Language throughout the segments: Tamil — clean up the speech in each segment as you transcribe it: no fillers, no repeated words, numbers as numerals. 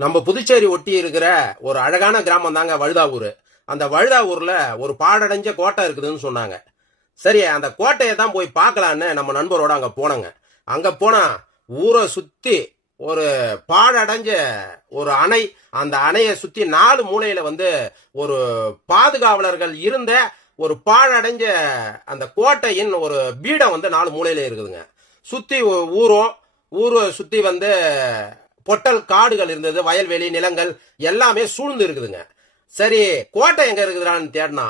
நம்ம புதுச்சேரி ஒட்டி இருக்கிற ஒரு அழகான கிராமம் தாங்க வழுதாவூர். அந்த வழுதாவூர்ல ஒரு பாழடைஞ்ச கோட்டை இருக்குதுன்னு சொன்னாங்க. சரி, அந்த கோட்டையை தான் போய் பார்க்கலான்னு நம்ம நண்பரோட அங்க போனோங்க. அங்க போனா ஊரை சுத்தி ஒரு பாழடைஞ்ச ஒரு அணை, அந்த அணையை சுத்தி 4 மூலையில ஒரு பாதுகாவலர்கள் இருந்த ஒரு பாழடைஞ்ச அந்த கோட்டையின் ஒரு பீடம் 4 மூலையில இருக்குதுங்க. சுத்தி ஊரை சுத்தி பொட்டல் காடுகள் இருந்தது, வயல்வெளி நிலங்கள் எல்லாமே சூழ்ந்து இருக்குதுங்க. சரி, கோட்டை எங்க இருக்குதுன்னு தேடினா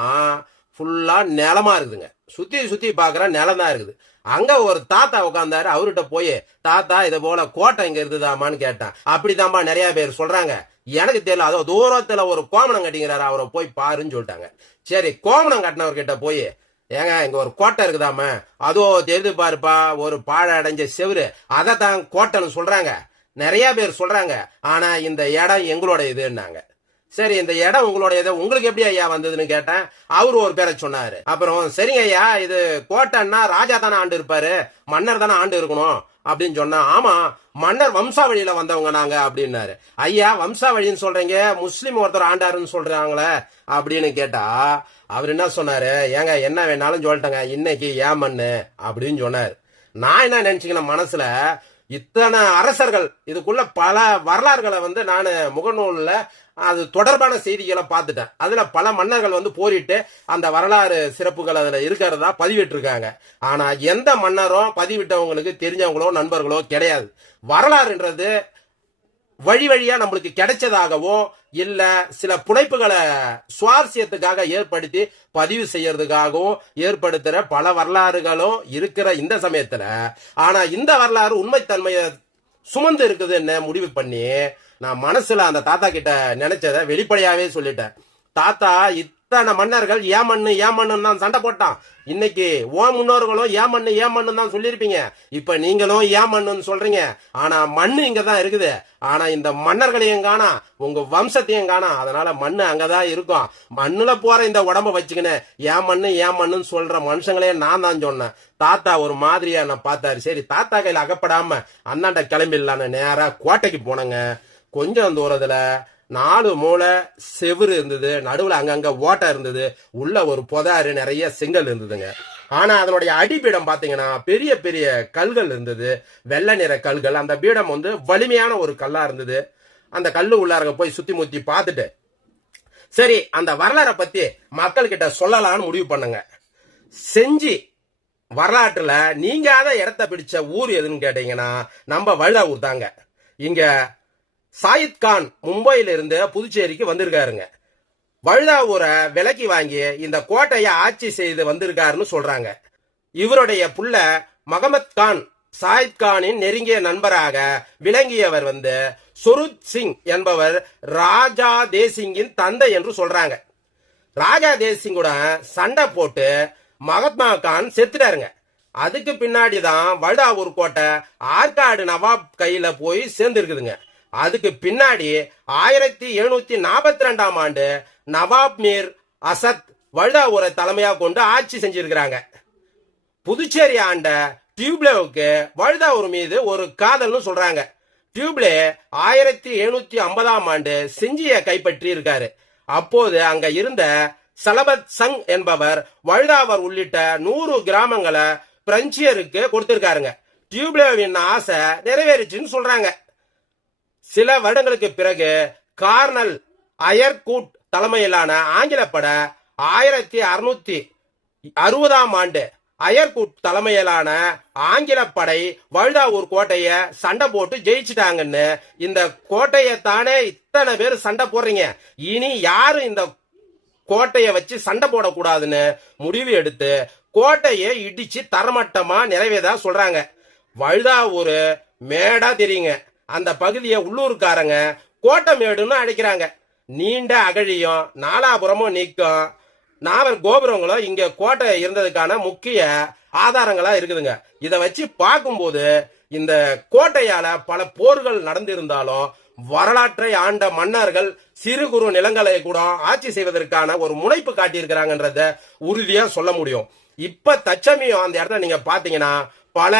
ஃபுல்லா நிலமா இருக்குதுங்க. சுத்தி சுத்தி பாக்குற நிலம் தான் இருக்குது. அங்க ஒரு தாத்தா உட்கார்ந்தாரு. அவர்கிட்ட போய், தாத்தா இது போல கோட்டை இங்க இருக்குதாமான்னு கேட்டான். அப்படித்தாம்பா நிறைய பேர் சொல்றாங்க, எனக்கு தெரியல, அதோ தூரத்துல ஒரு கோமணம் கட்டிங்கிறாரு, அவரை போய் பாருன்னு சொல்லிட்டாங்க. சரி, கோமணம் கட்டினவர்கிட்ட போய், ஏங்க இங்க ஒரு கோட்டை இருக்குதாம, அதோ தெரிந்து பாருப்பா, ஒரு பாழ அடைஞ்ச செவரு, அதைத்தான் கோட்டைன்னு சொல்றாங்க, நிறைய பேர் சொல்றாங்க. ஆனா இந்த இடம் எங்களோட இதுன்னாங்க. சரி, இந்த இடம் உங்களுடைய உங்களுக்கு எப்படி ஐயா வந்ததுன்னு கேட்டேன். அவரு ஒரு பேரை சொன்னாரு. அப்புறம் சரிங்க ஐயா, இது கோட்டைன்னா ராஜா தானே ஆண்டு இருப்பாரு, மன்னர் தானே ஆண்டு இருக்கணும் அப்படின்னு சொன்னா. ஆமா, மன்னர் வம்சாவழியில வந்தவங்க நாங்க அப்படின்னாரு. ஐயா, வம்சாவழின்னு சொல்றீங்க, முஸ்லீம் ஒருத்தர் ஆண்டாருன்னு சொல்றாங்களே அப்படின்னு கேட்டா, அவர் என்ன சொன்னாரு, ஏங்க என்ன வேணாலும் சொல்லிட்டேங்க, இன்னைக்கு ஏன் மண்ணு அப்படின்னு சொன்னாரு. நான் என்ன நினைச்சுக்கணும் மனசுல, இத்தனை அரசர்கள், இதுக்குள்ள பல வரலாறுகளை நான் முகநூல்ல அது தொடர்பான செய்திகளை பார்த்துட்டேன். அதுல பல மன்னர்கள் போரிட்டு அந்த வரலாறு சிறப்புகள் அதுல இருக்கிறதா பதிவிட்டு இருக்காங்க. ஆனா எந்த மன்னரும் பதிவிட்டவங்களுக்கு தெரிஞ்சவங்களோ நண்பர்களோ கிடையாது. வரலாறுன்றது வழி வழியா நம்மளுக்கு கிடைச்சதாகவும் இல்ல சில புனைப்புகளை சுவாரஸ்யத்துக்காக ஏற்படுத்தி பதிவு செய்யறதுக்காகவும் ஏற்படுத்துற பல வரலாறுகளும் இருக்கிற இந்த சமயத்துல, ஆனா இந்த வரலாறு உண்மைத்தன்மையை சுமந்து இருக்குதுன்னு முடிவு பண்ணி நான் மனசுல அந்த தாத்தா கிட்ட நினைச்சத வெளிப்படையாவே சொல்லிட்டேன். தாத்தா, இத்தனை மன்னர்கள் ஏமன்னு தான் சண்டை போட்டான். இன்னைக்கு ஓ முன்னோர்களும் ஏமன்னு தான் சொல்லியிருப்பீங்க. இப்ப நீங்களும் ஏமன்னு சொல்றீங்க. ஆனா மண்ணு இங்கதான் இருக்குது. ஆனா இந்த மன்னர்களையும் காணா, உங்க வம்சத்தையும் காணா. அதனால மண்ணு அங்கதான் இருக்கும். மண்ணுல போற இந்த உடம்ப வச்சுக்கின்னு ஏமன்னு சொல்ற மனுஷங்களே நான் தான் சொன்னேன். தாத்தா ஒரு மாதிரியா நான் பார்த்தாரு. சரி, தாத்தா கையில அகப்படாம அண்ணாண்ட கிளம்பிடலான்னு நேரா கோட்டைக்கு போனங்க. கொஞ்சம் தூரத்துல 4 மூளை செவுரு இருந்தது, நடுவுல அங்கங்க ஓட்டை இருந்தது, உள்ள ஒரு புதாறு, நிறைய செங்கல் இருந்ததுங்க. ஆனா அதனுடைய அடிப்பீடம் பாத்தீங்கன்னா பெரிய பெரிய கல்கள் இருந்தது, வெள்ளை நிற கல்கள். அந்த பீடம் வலிமையான ஒரு கல்லா இருந்தது. அந்த கல்லு உள்ளார போய் சுத்தி முத்தி பார்த்துட்டு, சரி அந்த வரலாறை பத்தி மக்கள் கிட்ட சொல்லலாம்னு முடிவு பண்ணுங்க. செஞ்சி வரலாற்றுல நீங்காத இடத்த பிடிச்ச ஊர் எதுன்னு கேட்டீங்கன்னா நம்ம வழுதாவூர் தாங்க. இங்க சாயித் கான் மும்பையில இருந்து புதுச்சேரிக்கு வந்திருக்காருங்க. வழுதாவூரை விலைக்கு வாங்கி இந்த கோட்டையை ஆட்சி செய்து வந்திருக்காருன்னு சொல்றாங்க. இவருடைய புள்ள மகமத் கான் சாயித் கானின் நெருங்கிய நண்பராக விளங்கியவர் சொருத் சிங் என்பவர் ராஜா தேசிங்கின் தந்தை என்று சொல்றாங்க. ராஜா தேசிங்கோட சண்டை போட்டு மகாத்மா கான் செத்துட்டாருங்க. அதுக்கு பின்னாடிதான் வழுதாவூர் கோட்டை ஆற்காடு நவாப் கையில போய் சேர்ந்து இருக்குதுங்க. அதுக்கு பின்னாடி 1742ஆம் ஆண்டு நவாப் மீர் அசத் வழுதாவூரை தலைமையா கொண்டு ஆட்சி செஞ்சிருக்கிறாங்க. புதுச்சேரி ஆண்ட டியூப்லேவுக்கு வழுதாவூர் மீது ஒரு காதல்னு சொல்றாங்க. டியூப்லே 1750ஆம் ஆண்டு செஞ்சியை கைப்பற்றி இருக்காரு. அப்போது அங்க இருந்த சலபத் சங் என்பவர் வழுதாவூர் உள்ளிட்ட 100 கிராமங்களை பிரெஞ்சியருக்கு கொடுத்திருக்காருங்க. டியூப்லேவின் ஆசை நிறைவேறிச்சுன்னு சொல்றாங்க. சில வருடங்களுக்கு பிறகு கார்னல் அயர்கூட் தலைமையிலான ஆங்கில படை 1660ஆம் ஆண்டு அயர்கூட் தலைமையிலான ஆங்கில படை வழுதாவூர் கோட்டைய சண்டை போட்டு ஜெயிச்சுட்டாங்கன்னு, இந்த கோட்டையை தானே இத்தனை பேர் சண்டை போடுறீங்க, இனி யாரும் இந்த கோட்டையை வச்சு சண்டை போடக்கூடாதுன்னு முடிவு எடுத்து கோட்டையை இடிச்சு தரமட்டமா நிறைவேதா சொல்றாங்க. வழுதாவூர் மேடா தெரியுங்க. அந்த பகுதியை உள்ளூர்காரங்க கோட்டை மேடுன்னு அழைக்கிறாங்க. நீண்ட அகழியும் நாலாபுரமும் நீக்கும் நாவல் கோபுரங்களும் இங்க கோட்டை இருந்ததுக்கான முக்கிய ஆதாரங்களா இருக்குதுங்க. இதை வச்சு பார்க்கும்போது இந்த கோட்டையால பல போர்கள் நடந்திருந்தாலும் வரலாற்றை ஆண்ட மன்னர்கள் சிறு குறு நிலங்களை கூட ஆட்சி செய்வதற்கான ஒரு முனைப்பு காட்டியிருக்கிறாங்கன்றத உறுதியா சொல்ல முடியும். இப்ப தச்சமயம் அந்த இடத்துல நீங்க பாத்தீங்கன்னா பல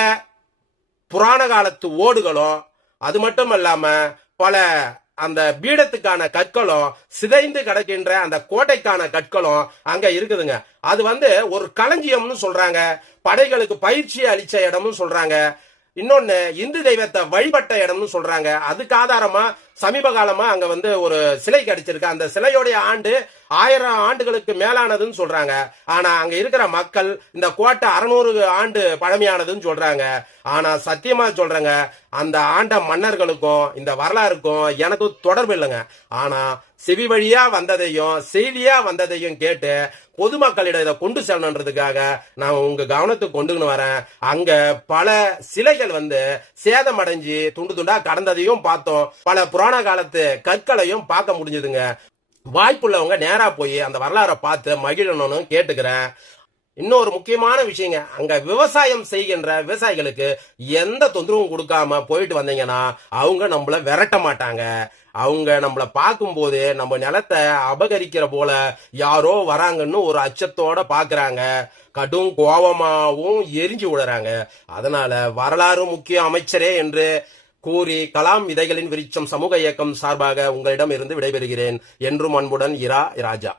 புராண காலத்து ஓடுகளும், அது மட்டும் இல்லாம பல அந்த பீடத்துக்கான கற்களும் சிதைந்து கிடக்கின்ற அந்த கோட்டைக்கான கற்களும் அங்க இருக்குதுங்க. அது ஒரு களஞ்சியம்னு சொல்றாங்க, படைகளுக்கு பயிற்சி அளிச்ச இடம்னு சொல்றாங்க, இன்னொன்னு இந்து தெய்வத்தை வழிபட்ட இடம்னு சொல்றாங்க. அதுக்கு ஆதாரமா சமீப காலமா அங்க ஒரு சிலை கிடைச்சிருக்கு. அந்த சிலையோடைய ஆண்டு 1000 ஆண்டுகளுக்கு மேலானதுன்னு சொல்றாங்க. ஆனா அங்க இருக்கிற மக்கள் இந்த கோட்டை 600 ஆண்டு பழமையானதுன்னு சொல்றாங்க. ஆனா சத்தியமா சொல்றேங்க, அந்த ஆண்ட மன்னர்களுக்கும் இந்த வரலாறுக்கும் எனக்கு தொடர்பு இல்லைங்க. ஆனா செவி வழியா வந்ததையும் செய்தியா வந்ததையும் கேட்டு பொதுமக்களிடம் இதை கொண்டு செல்லணுன்றதுக்காக நான் உங்க கவனத்துக்கு கொண்டுன்னு வரேன். அங்க பல சிலைகள் சேதமடைஞ்சு துண்டு துண்டா கடந்ததையும் பார்த்தோம். பல புராண காலத்து கற்களையும் பார்க்க முடிஞ்சதுங்க. வாய்ப்புள்ளவங்க நேரா போய் அந்த வரலாறை பார்த்து மகிழணும்னு கேட்டுக்கிறேன். இன்னொரு முக்கியமான விஷயங்க, அங்க விவசாயம் செய்கின்ற விவசாயிகளுக்கு எந்த தொந்தரவும் கொடுக்காம போயிட்டு வந்தீங்கன்னா அவங்க நம்மள விரட்ட மாட்டாங்க. அவங்க நம்மள பார்க்கும்போது நம்ம நிலத்தை அபகரிக்கிற போல யாரோ வராங்கன்னு ஒரு அச்சத்தோட பாக்குறாங்க. கடும் கோபமாவும் எரிஞ்சு விடுறாங்க. அதனால வரலாறு முக்கிய அமைச்சரே என்று கூறி கலாம் விதைகளின் விருட்சம் சமூக இயக்கம் சார்பாக உங்களிடம் இருந்து விடைபெறுகிறேன். என்றும் அன்புடன் இரா ராஜா.